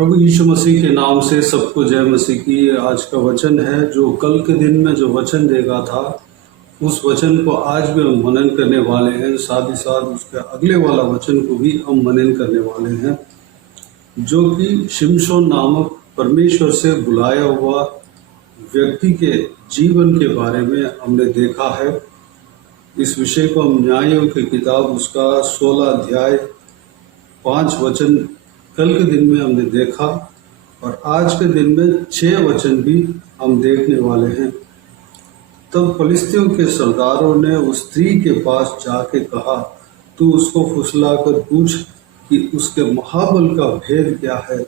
प्रभु यीशु मसीह के नाम से सबको जय मसीह की। आज का वचन है जो कल के दिन में जो वचन देगा था, उस वचन को आज भी हम मनन करने वाले हैं। साथ ही साथ उसके अगले वाला वचन को भी हम मनन करने वाले हैं, जो कि शिमशोन नामक परमेश्वर से बुलाया हुआ व्यक्ति के जीवन के बारे में हमने देखा है। इस विषय को हम न्यायों की किताब उसका 16 अध्याय 5 वचन कल के दिन में हमने देखा, और आज के दिन में 6 वचन भी हम देखने वाले हैं। तब फलिस्तियों के सरदारों ने उस स्त्री के पास जाके कहा, तू उसको फुसलाकर पूछ कि उसके महाबल का भेद क्या है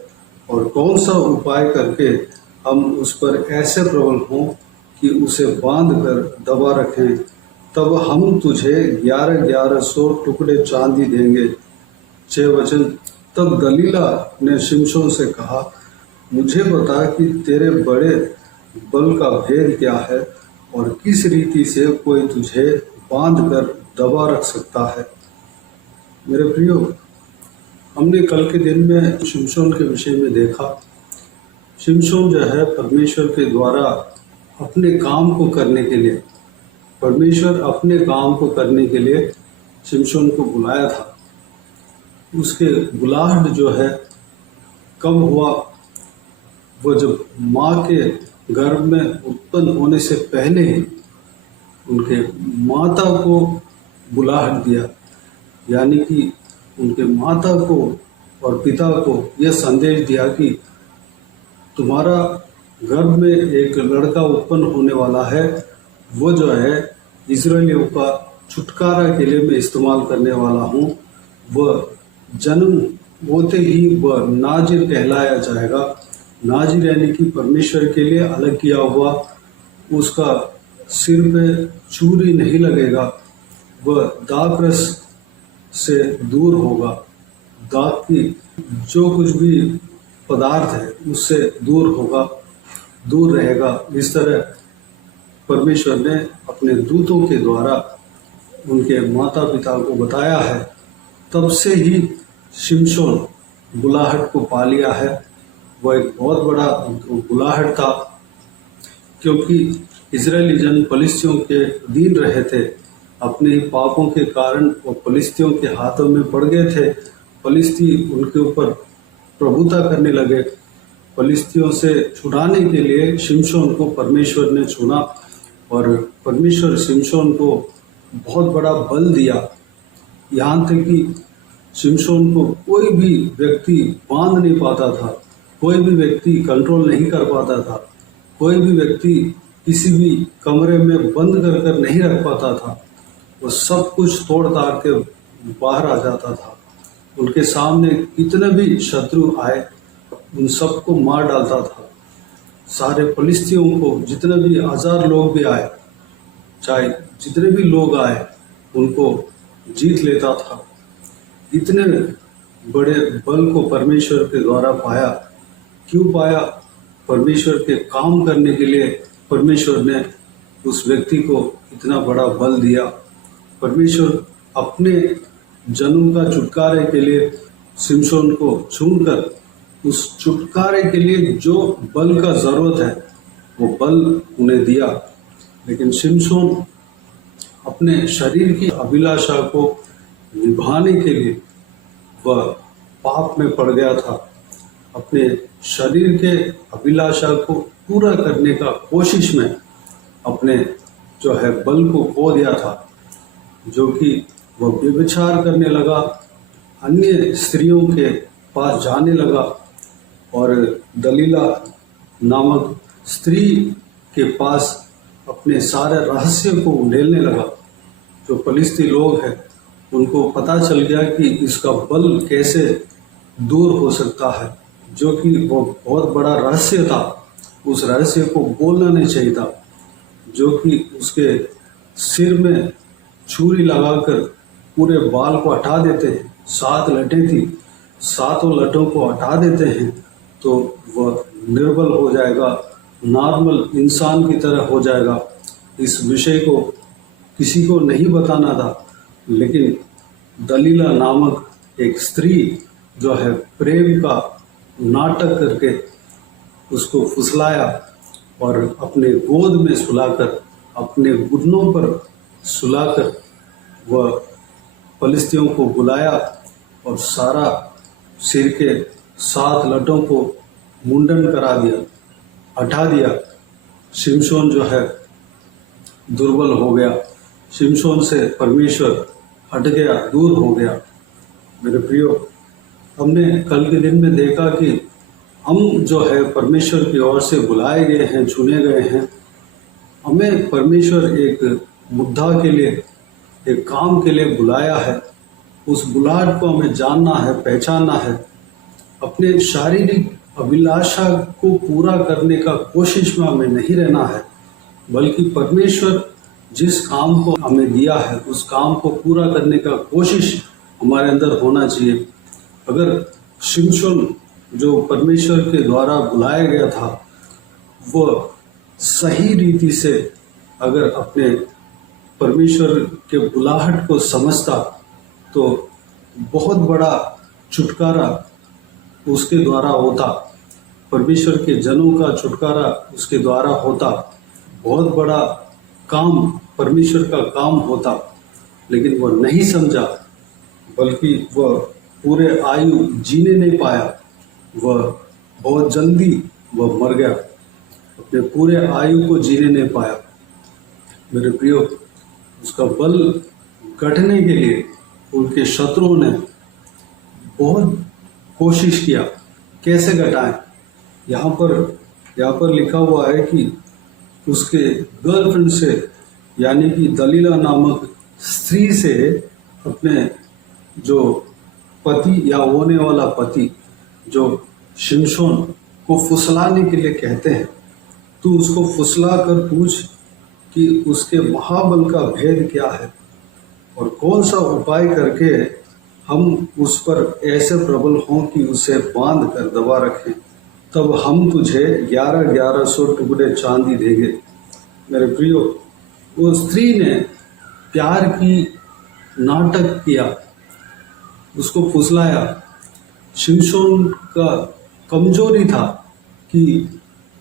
और कौन सा उपाय करके हम उस पर ऐसे प्रबल हों कि उसे बांध कर दबा रखें। तब हम तुझे 1100 टुकड़े चांदी देंगे। 6 वचन। तब दलीला ने शिमशोन से कहा, मुझे बता कि तेरे बड़े बल का भेद क्या है और किस रीति से कोई तुझे बांध कर दबा रख सकता है। मेरे प्रियो, हमने कल के दिन में शिमशोन के विषय में देखा। शिमशोन जो है परमेश्वर के द्वारा अपने काम को करने के लिए, परमेश्वर अपने काम को करने के लिए शिमशोन को बुलाया था। उसके बुलाहट जो है कब हुआ? वो जब माँ के गर्भ में उत्पन्न होने से पहले ही उनके माता को बुलाहट दिया, यानी कि उनके माता को और पिता को यह संदेश दिया कि तुम्हारा गर्भ में एक लड़का उत्पन्न होने वाला है। वो जो है इस्राएलियों का छुटकारा के लिए मैं इस्तेमाल करने वाला हूँ। वह जन्म होते ही वह नाजिर कहलाया जाएगा। नाजिर यानी कि परमेश्वर के लिए अलग किया हुआ। उसका सिर पे चूड़ी नहीं लगेगा। वह दाखरस से दूर होगा। दाख की जो कुछ भी पदार्थ है उससे दूर होगा, दूर रहेगा। इस तरह परमेश्वर ने अपने दूतों के द्वारा उनके माता पिता को बताया है। तब से ही शिमशोन बुलाहट को पा लिया है। वह एक बहुत बड़ा बुलाहट था, क्योंकि इजरायली जन फलिस्तियों के अधीन रहे थे। अपने पापों के कारण वो फलिस्तियों के हाथों में पड़ गए थे। फलिस्ती उनके ऊपर प्रभुता करने लगे। फलिस्तियों से छुड़ाने के लिए शिमशोन को परमेश्वर ने चुना, और परमेश्वर शिमशोन को बहुत बड़ा बल दिया। यहाँ तक कि शिमशोन को कोई भी व्यक्ति बांध नहीं पाता था, कोई भी व्यक्ति कंट्रोल नहीं कर पाता था, कोई भी व्यक्ति किसी भी कमरे में बंद कर नहीं रख पाता था। वो सब कुछ तोड़ ताड़ के बाहर आ जाता था। उनके सामने कितने भी शत्रु आए, उन सबको मार डालता था। सारे फलिस्तियों को जितने भी 1000 लोग भी आए, चाहे जितने भी लोग आए, उनको जीत लेता था। इतने बड़े बल को परमेश्वर के द्वारा पाया। क्यों पाया? परमेश्वर के काम करने के लिए परमेश्वर ने उस व्यक्ति को इतना बड़ा बल दिया। परमेश्वर अपने जनों का छुटकारे के लिए शिमशोन को चुनकर उस छुटकारे के लिए जो बल का जरूरत है वो बल उन्हें दिया। लेकिन शिमशोन अपने शरीर की अभिलाषा को निभाने के लिए वह पाप में पड़ गया था। अपने शरीर के अभिलाषा को पूरा करने का कोशिश में अपने जो है बल को खो दिया था, जो कि वह व्यभिचार करने लगा, अन्य स्त्रियों के पास जाने लगा और दलीला नामक स्त्री के पास अपने सारे रहस्य को उंडेलने लगा। जो फलिस्ती लोग हैं उनको पता चल गया कि इसका बल कैसे दूर हो सकता है, जो कि वो बहुत बड़ा रहस्य था। उस रहस्य को बोलना नहीं चाहिए था, जो कि उसके सिर में छुरी लगाकर पूरे बाल को हटा देते हैं। 7 लटें थी, 7 लटों को हटा देते हैं तो वह निर्बल हो जाएगा, नॉर्मल इंसान की तरह हो जाएगा। इस विषय को किसी को नहीं बताना था, लेकिन दलीला नामक एक स्त्री जो है प्रेम का नाटक करके उसको फुसलाया और अपने गोद में सुलाकर, अपने घुटनों पर सुलाकर वह फलिस्तियों को बुलाया और सारा सिर के 7 लटों को मुंडन करा दिया, हटा दिया। शिमशोन जो है दुर्बल हो गया, शिमशोन से परमेश्वर हट गया, दूर हो गया। मेरे प्रियो, हमने कल के दिन में देखा कि हम जो है परमेश्वर की ओर से बुलाए गए हैं, चुने गए हैं। हमें परमेश्वर एक मुद्दा के लिए, एक काम के लिए बुलाया है। उस बुलाहट को हमें जानना है, पहचानना है। अपने शारीरिक अभिलाषा को पूरा करने का कोशिश में हमें नहीं रहना है, बल्कि परमेश्वर जिस काम को हमें दिया है उस काम को पूरा करने का कोशिश हमारे अंदर होना चाहिए। अगर शिमशोन जो परमेश्वर के द्वारा बुलाया गया था, वह सही रीति से अगर अपने परमेश्वर के बुलाहट को समझता तो बहुत बड़ा छुटकारा उसके द्वारा होता, परमेश्वर के जनों का छुटकारा उसके द्वारा होता, बहुत बड़ा काम परमेश्वर का काम होता। लेकिन वह नहीं समझा, बल्कि वह पूरे आयु जीने नहीं पाया। वह बहुत जल्दी वह मर गया, अपने पूरे आयु को जीने नहीं पाया। मेरे प्रियो, उसका बल घटने के लिए उनके शत्रुओं ने बहुत कोशिश किया, कैसे घटाएं। यहाँ पर लिखा हुआ है कि उसके गर्लफ्रेंड से, यानी कि दलीला नामक स्त्री से, अपने जो पति या होने वाला पति जो शिमशोन को फुसलाने के लिए कहते हैं, तू उसको फुसला कर पूछ कि उसके महाबल का भेद क्या है और कौन सा उपाय करके हम उस पर ऐसे प्रबल हों कि उसे बांध कर दबा रखें, तब हम तुझे 1100 टुकड़े चांदी देंगे। मेरे प्रियो, वो स्त्री ने प्यार की नाटक किया, उसको फुसलाया। शिमशोन का कमजोरी था कि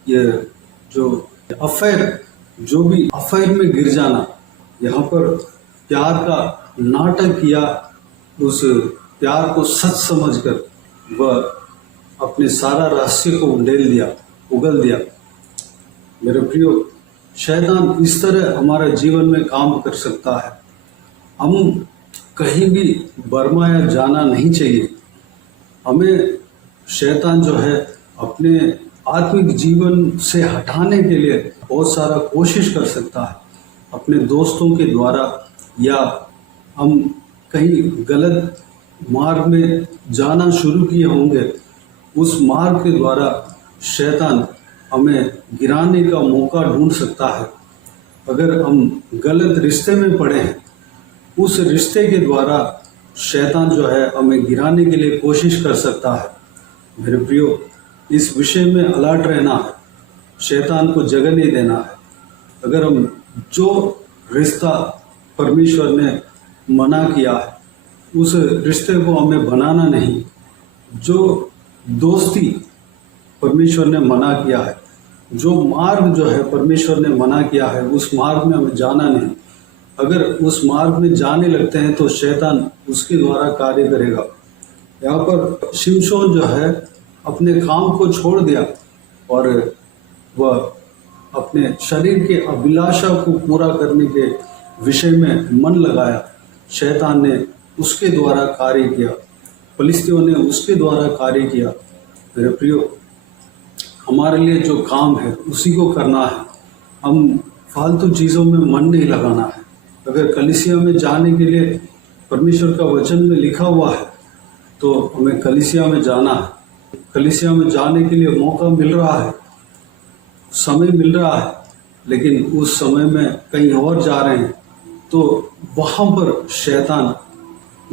ये जो अफेयर, जो भी अफेयर में गिर जाना, यहाँ पर प्यार का नाटक किया। उस प्यार को सच समझकर वह अपने सारा रहस्य को उगल दिया। मेरे प्रियो, शैतान इस तरह हमारे जीवन में काम कर सकता है। हम कहीं भी बरमाया जाना नहीं चाहिए। हमें शैतान जो है अपने आत्मिक जीवन से हटाने के लिए बहुत सारा कोशिश कर सकता है, अपने दोस्तों के द्वारा, या हम कहीं गलत मार्ग में जाना शुरू किए होंगे, उस मार्ग के द्वारा शैतान हमें गिराने का मौका ढूंढ सकता है। अगर हम गलत रिश्ते में पड़े हैं, उस रिश्ते के द्वारा शैतान जो है हमें गिराने के लिए कोशिश कर सकता है। मेरे प्रियो, इस विषय में अलर्ट रहना है, शैतान को जगह नहीं देना है। अगर हम जो रिश्ता परमेश्वर ने मना किया है, उस रिश्ते को हमें बनाना नहीं। जो दोस्ती परमेश्वर ने मना किया है, जो मार्ग जो है परमेश्वर ने मना किया है, उस मार्ग में हमें जाना नहीं। अगर उस मार्ग में जाने लगते हैं तो शैतान उसके द्वारा कार्य करेगा। यहाँ पर शिमशोन जो है अपने काम को छोड़ दिया और वह अपने शरीर के अभिलाषा को पूरा करने के विषय में मन लगाया। शैतान ने उसके द्वारा कार्य किया, फलिस्तियों ने उसके द्वारा कार्य किया। मेरे प्रियो, हमारे लिए जो काम है उसी को करना है। हम फालतू चीज़ों में मन नहीं लगाना है। अगर कलीसिया में जाने के लिए परमेश्वर का वचन में लिखा हुआ है तो हमें कलीसिया में जाना है। कलीसिया में जाने के लिए मौका मिल रहा है, समय मिल रहा है, लेकिन उस समय में कहीं और जा रहे हैं तो वहाँ पर शैतान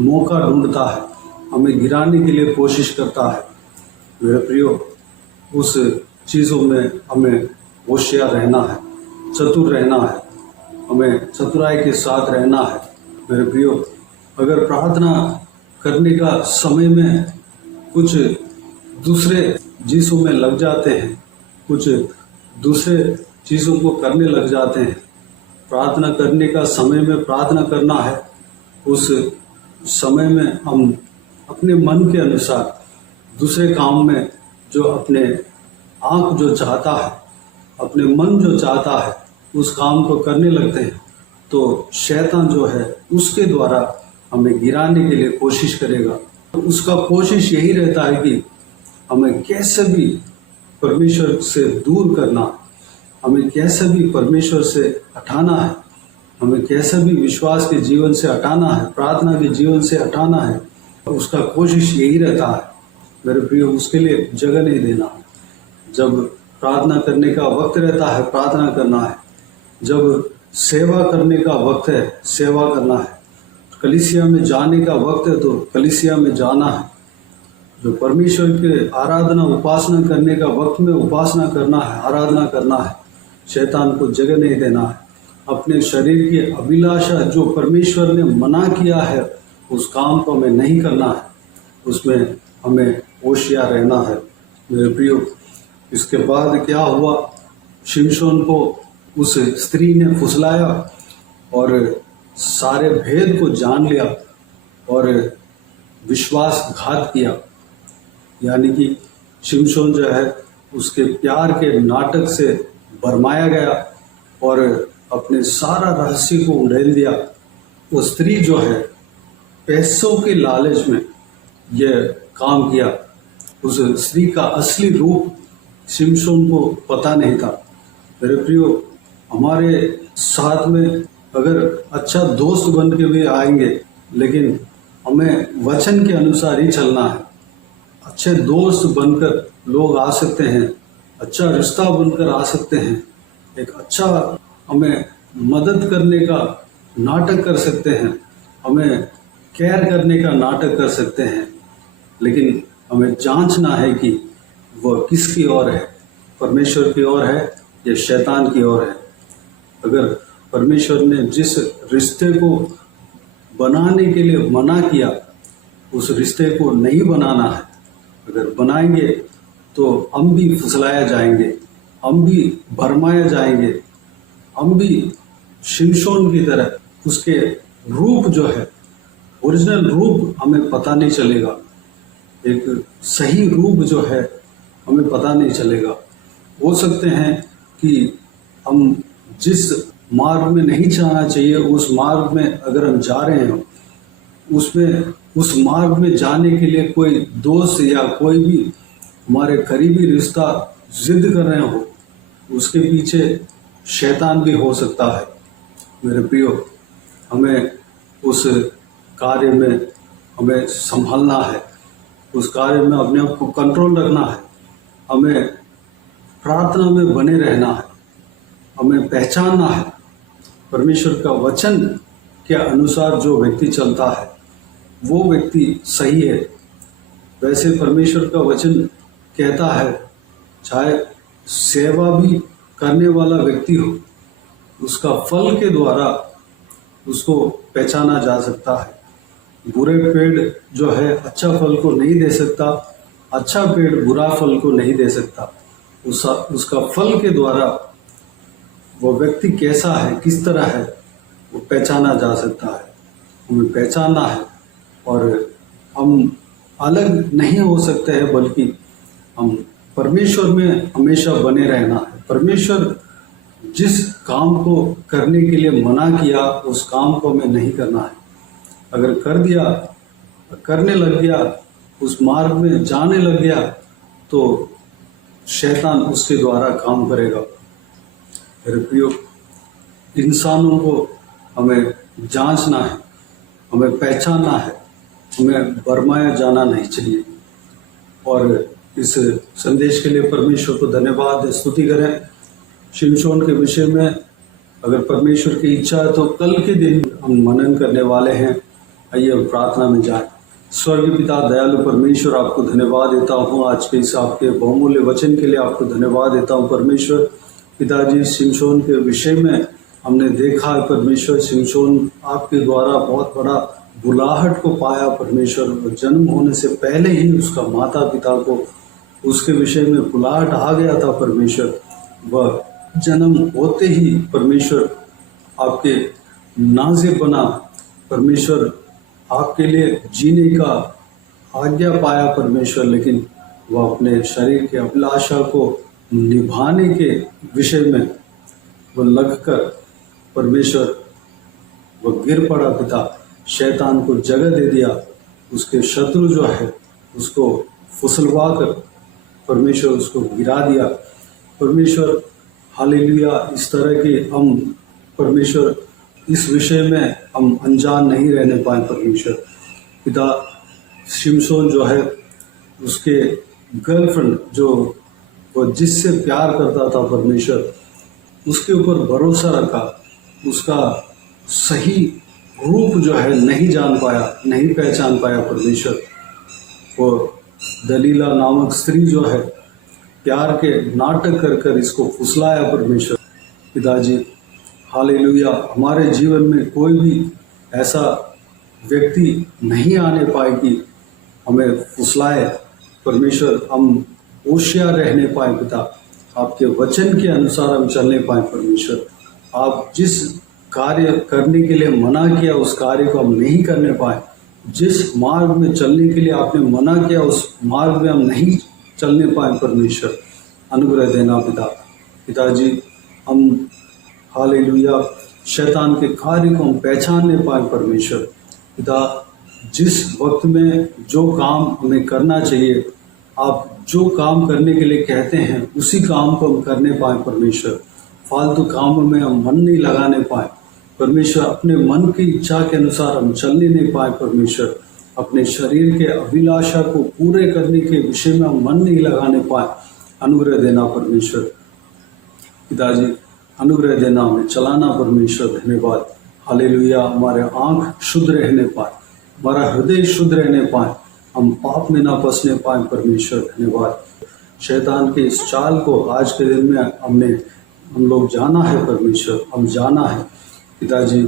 मौका ढूंढता है, हमें गिराने के लिए कोशिश करता है। मेरे प्रियो, उस चीज़ों में हमें होशियार रहना है, चतुर रहना है, हमें चतुराई के साथ रहना है। मेरे प्रियो, अगर प्रार्थना करने का समय में कुछ दूसरे चीज़ों में लग जाते हैं, कुछ दूसरे चीज़ों को करने लग जाते हैं। प्रार्थना करने का समय में प्रार्थना करना है, उस समय में हम अपने मन के अनुसार दूसरे काम में जो अपने आँख जो चाहता है, अपने मन जो चाहता है, उस काम को करने लगते हैं, तो शैतान जो है उसके द्वारा हमें गिराने के लिए कोशिश करेगा। तो उसका कोशिश यही रहता है कि हमें कैसे भी परमेश्वर से दूर करना, हमें कैसे भी परमेश्वर से हटाना है, हमें कैसे भी विश्वास के जीवन से हटाना है, प्रार्थना के जीवन से हटाना है। उसका कोशिश यही रहता है मेरे प्रिय, उसके लिए जगह नहीं देना। जब प्रार्थना करने का वक्त रहता है, प्रार्थना करना है। जब सेवा करने का वक्त है, सेवा करना है। कलीसिया में जाने का वक्त है तो कलीसिया में जाना है। जो परमेश्वर के आराधना उपासना करने का वक्त में उपासना करना है, आराधना करना है। शैतान को जगह नहीं देना है। अपने शरीर की अभिलाषा जो परमेश्वर ने मना किया है, उस काम को हमें नहीं करना है, उसमें हमें होशियार रहना है मेरे प्रियो। इसके बाद क्या हुआ, शिमशोन को उस स्त्री ने फुसलाया और सारे भेद को जान लिया और विश्वासघात किया। यानी कि शिमशोन जो है उसके प्यार के नाटक से भरमाया गया और अपने सारा रहस्य को उड़ेल दिया। वो स्त्री जो है पैसों के लालच में यह काम किया। उस स्त्री का असली रूप शिमशोन को पता नहीं था। मेरे प्रियो, हमारे साथ में अगर अच्छा दोस्त बन के भी आएंगे, लेकिन हमें वचन के अनुसार ही चलना है। अच्छे दोस्त बनकर लोग आ सकते हैं, अच्छा रिश्ता बनकर आ सकते हैं, एक अच्छा हमें मदद करने का नाटक कर सकते हैं, हमें केयर करने का नाटक कर सकते हैं, लेकिन हमें जांचना है कि वह किसकी ओर है, परमेश्वर की ओर है या शैतान की ओर है। अगर परमेश्वर ने जिस रिश्ते को बनाने के लिए मना किया, उस रिश्ते को नहीं बनाना है। अगर बनाएंगे तो हम भी फुसलाया जाएंगे, हम भी भरमाए जाएंगे, हम भी शिमशोन की तरह उसके रूप जो है, ओरिजिनल रूप हमें पता नहीं चलेगा। एक सही रूप जो है हमें पता नहीं चलेगा। हो सकते हैं कि हम जिस मार्ग में नहीं जाना चाहिए उस मार्ग में अगर हम जा रहे हैं, उसमें उस मार्ग में जाने के लिए कोई दोस्त या कोई भी हमारे करीबी रिश्ता जिद कर रहे हो, उसके पीछे शैतान भी हो सकता है। मेरे प्रियो, हमें उस कार्य में हमें संभालना है, उस कार्य में अपने आप को कंट्रोल रखना है, हमें प्रार्थना में बने रहना है, हमें पहचानना है परमेश्वर का वचन के अनुसार जो व्यक्ति चलता है वो व्यक्ति सही है। वैसे परमेश्वर का वचन कहता है, चाहे सेवा भी करने वाला व्यक्ति हो, उसका फल के द्वारा उसको पहचाना जा सकता है। बुरे पेड़ जो है अच्छा फल को नहीं दे सकता, अच्छा पेड़ बुरा फल को नहीं दे सकता। उसका फल के द्वारा वो व्यक्ति कैसा है, किस तरह है, वो पहचाना जा सकता है। हमें पहचानना है और हम अलग नहीं हो सकते हैं, बल्कि हम परमेश्वर में हमेशा बने रहना है। परमेश्वर जिस काम को करने के लिए मना किया, उस काम को हमें नहीं करना है। अगर कर दिया, करने लग गया, उस मार्ग में जाने लग गया, तो शैतान उसके द्वारा काम करेगा। मेरे प्रियो, इंसानों को हमें जांचना है, हमें पहचानना है, हमें भरमाया जाना नहीं चाहिए। और इस संदेश के लिए परमेश्वर को धन्यवाद, स्तुति करें। शिमशोन के विषय में अगर परमेश्वर की इच्छा है तो कल के दिन हम मनन करने वाले हैं। आइए हम प्रार्थना में जाएं। स्वर्गीय पिता दयालु परमेश्वर, आपको धन्यवाद देता हूँ आज के इस आपके बहुमूल्य वचन के लिए। आपको धन्यवाद देता हूँ परमेश्वर। पिताजी, शिमशोन के विषय में हमने देखा है परमेश्वर, शिमशोन आपके द्वारा बहुत बड़ा बुलाहट को पाया परमेश्वर। जन्म होने से पहले ही उसका माता पिता को उसके विषय में बुलाहट आ गया था परमेश्वर, वह जन्म होते ही परमेश्वर आपके नाज़िर बना, परमेश्वर आपके लिए जीने का आज्ञा पाया परमेश्वर, लेकिन वह अपने शरीर के अभिलाषा को निभाने के विषय में वह लगकर परमेश्वर वह गिर पड़ा पिता, शैतान को जगह दे दिया, उसके शत्रु जो है उसको फुसलवा कर परमेश्वर उसको गिरा दिया। परमेश्वर हालेलुया, इस तरह के हम परमेश्वर इस विषय में हम अनजान नहीं रहने पाए। परमेश्वर पिता शिमशोन जो है उसके गर्लफ्रेंड जो वो जिससे प्यार करता था परमेश्वर, उसके ऊपर भरोसा रखा, उसका सही रूप जो है नहीं जान पाया, नहीं पहचान पाया परमेश्वर। वो दलीला नामक स्त्री जो है प्यार के नाटक कर कर इसको फुसलाया परमेश्वर। पिताजी हालेलुया, हमारे जीवन में कोई भी ऐसा व्यक्ति नहीं आने पाए कि हमें फुसलाए परमेश्वर, हम होशियार रहने पाए पिता, आपके वचन के अनुसार हम चलने पाए परमेश्वर। आप जिस कार्य करने के लिए मना किया उस कार्य को हम नहीं करने पाए, जिस मार्ग में चलने के लिए आपने मना किया उस मार्ग में हम नहीं चलने पाए परमेश्वर, अनुग्रह देना पिता। पिताजी हम हालेलुया शैतान के कार्य को हम पहचानने पाए परमेश्वर। पिता जिस वक्त में जो काम हमें करना चाहिए, आप जो काम करने के लिए कहते हैं उसी काम को हम करने पाए परमेश्वर। फालतू कामों में हम मन नहीं लगाने पाए परमेश्वर, अपने मन की इच्छा के अनुसार हम चलने नहीं पाए परमेश्वर, अपने शरीर के अभिलाषा को पूरे करने के विषय में हम मन नहीं लगाने पाए, अनुग्रह देना परमेश्वर। पिताजी अनुग्रह देना, हमें चलाना परमेश्वर। धन्यवाद हालेलुया, हमारे आँख शुद्ध रहने पाए, हमारा हृदय शुद्ध रहने पाए, हम पाप में ना फंसने पाए परमेश्वर। धन्यवाद। शैतान के इस चाल को आज के दिन में हम लोग जाना है परमेश्वर, हम जाना है पिताजी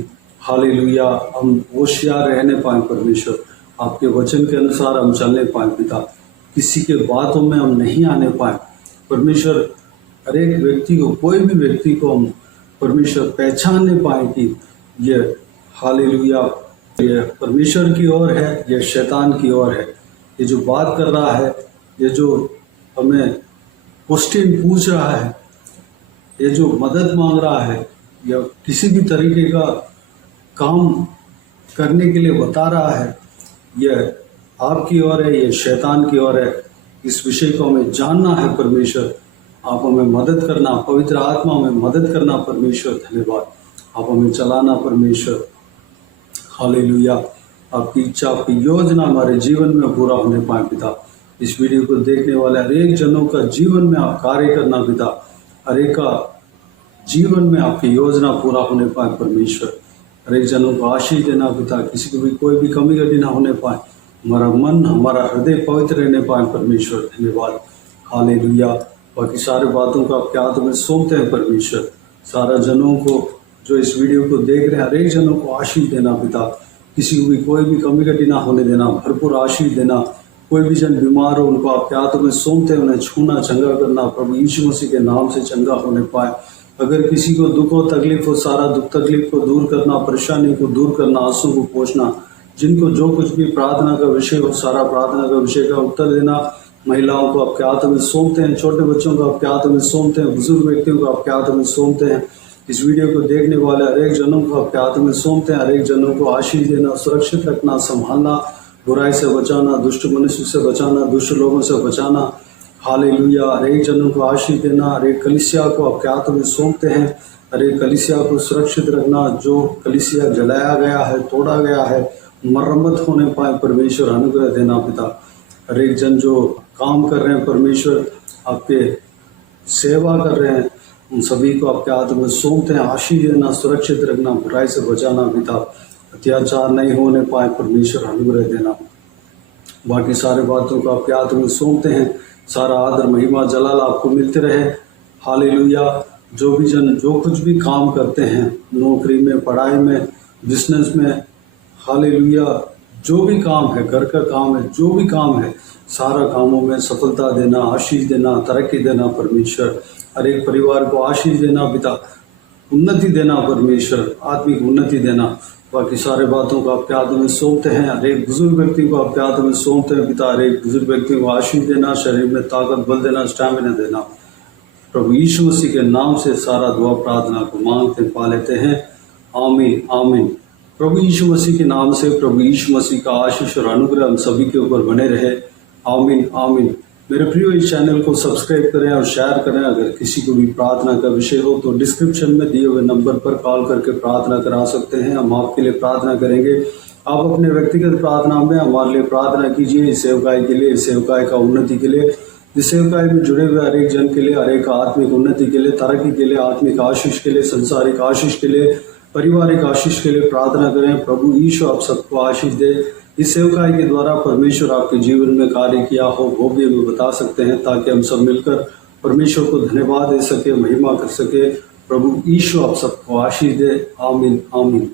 हालेलुया, हम होशियार रहने पाए परमेश्वर, आपके वचन के अनुसार हम चलने पाए पिता, किसी के बातों में हम नहीं आने पाए परमेश्वर। हर एक व्यक्ति को, कोई भी व्यक्ति को हम परमेश्वर पहचानने पाए कि ये हालेलुया ये परमेश्वर की ओर है, ये शैतान की ओर है। ये जो बात कर रहा है, ये जो हमें क्वेश्चन पूछ रहा है, ये जो मदद मांग रहा है, या किसी भी तरीके का काम करने के लिए बता रहा है, यह आपकी ओर है, ये शैतान की ओर है। इस विषय को हमें जानना है परमेश्वर, आप हमें मदद करना, पवित्र आत्मा हमें मदद करना परमेश्वर। धन्यवाद, आप हमें चलाना परमेश्वर। हालेलुया, आपकी इच्छा, आपकी योजना हमारे जीवन में पूरा होने पाए पिता। इस वीडियो को देखने वाले हर एक जनों का जीवन में आप कार्य करना पिता, हर एक का जीवन में आपकी योजना पूरा होने पाए परमेश्वर। हर एक जनों को आशीष देना पिता, किसी को भी कोई भी कमी घटी ना होने पाए, हमारा मन हमारा हृदय पवित्र रहने पाए परमेश्वर। धन्यवाद हालेलुया। बाकी सारे बातों को आपके हाथों में सौंपते हैं परमेश्वर। सारा जनों को जो इस वीडियो को देख रहे हैं, हर एक जनों को आशीष देना पिता, किसी को भी कोई भी कमी घटी ना होने देना, भरपूर आशीष देना। कोई भी जन बीमार हो उनको आपके हाथों में सौंपते हैं, उन्हें छूना, चंगा करना प्रभु यीशु मसीह के नाम से चंगा होने पाए। अगर किसी को दुख हो, तकलीफ हो, सारा दुख तकलीफ को दूर करना, परेशानी को दूर करना, आंसू को पोंछना, जिनको जो कुछ भी प्रार्थना का विषय हो, सारा प्रार्थना का विषय का उत्तर देना। महिलाओं को आपके हाथों में सौंपते हैं, छोटे बच्चों को आपके हाथों में सौंपते हैं, बुजुर्ग व्यक्तियों को आपके हाथों में सौंपते हैं। इस वीडियो को देखने वाले हर एक जनों को आपके हाथों में सौंपते हैं। हर एक जनों को आशीष देना, सुरक्षित रखना, संभालना, बुराई से बचाना, दुष्ट मनुष्य से बचाना, दुष्ट लोगों से बचाना। हालेलुया, हर एक जनों को आशीष देना। हर एक कलीसिया को आपके हाथों में सौंपते हैं। हर एक कलीसिया को सुरक्षित रखना। जो कलीसिया जलाया गया है, तोड़ा गया है, मरम्मत होने पाए परमेश्वर, अनुग्रह देना पिता। हर एक जन जो काम कर रहे हैं परमेश्वर, आपके सेवा कर रहे हैं, उन सभी को आपके हाथ में सौंपते हैं। आशीष देना, सुरक्षित रखना, बुराई से बचाना पिता, अत्याचार नहीं होने पाए परमेश्वर, अनुग्रह देना। बाकी सारे बातों को आपके हाथ में सौंपते हैं। सारा आदर महिमा जलाल आपको मिलते रहे। हालेलुया। जो भी जन जो कुछ भी काम करते हैं, नौकरी में, पढ़ाई में, बिजनेस में, हालेलुया, जो भी काम है, घर का काम है, जो भी काम है, सारा कामों में सफलता देना, आशीष देना, तरक्की देना परमेश्वर, हर एक परिवार को आशीष देना पिता, उन्नति देना परमेश्वर, आत्मिक उन्नति देना। बाकी सारे बातों को आपके हाथों में सौंपते हैं। हर एक बुजुर्ग व्यक्ति को आपके हाथों में सौंपते हैं पिता। हर एक बुजुर्ग व्यक्ति को आशीष देना, शरीर में ताकत बल देना, स्टैमिना देना। प्रभु यीशु मसीह के नाम से सारा दुआ प्रार्थना को मांगते पा लेते हैं। आमीन आमीन। प्रभु यीशु मसीह के नाम से प्रभु यीशु मसीह का आशीष और अनुग्रह हम सभी के ऊपर बने रहे। आमीन आमीन। मेरे प्रियो, इस चैनल को सब्सक्राइब करें और शेयर करें। अगर किसी को भी प्रार्थना का विषय हो तो डिस्क्रिप्शन में दिए हुए नंबर पर कॉल करके प्रार्थना करा सकते हैं। हम आपके लिए प्रार्थना करेंगे। आप अपने व्यक्तिगत प्रार्थना में हमारे लिए प्रार्थना कीजिए, इस सेवकाई के लिए, इस सेवकाई का उन्नति के लिए, इस सेवकाई में जुड़े हुए हर एक जन के लिए, हर एक आत्मिक उन्नति के लिए, तरक्की के लिए, आत्मिक आशीष के लिए, संसारिक आशीष के लिए, पारिवारिक आशीष के लिए प्रार्थना करें। प्रभु यीशु आप सबको आशीष दे। इस सेवकाई के द्वारा परमेश्वर आपके जीवन में कार्य किया हो वो भी हमें बता सकते हैं, ताकि हम सब मिलकर परमेश्वर को धन्यवाद दे सके, महिमा कर सके। प्रभु यीशु आप सबको आशीष दे। आमीन आमीन।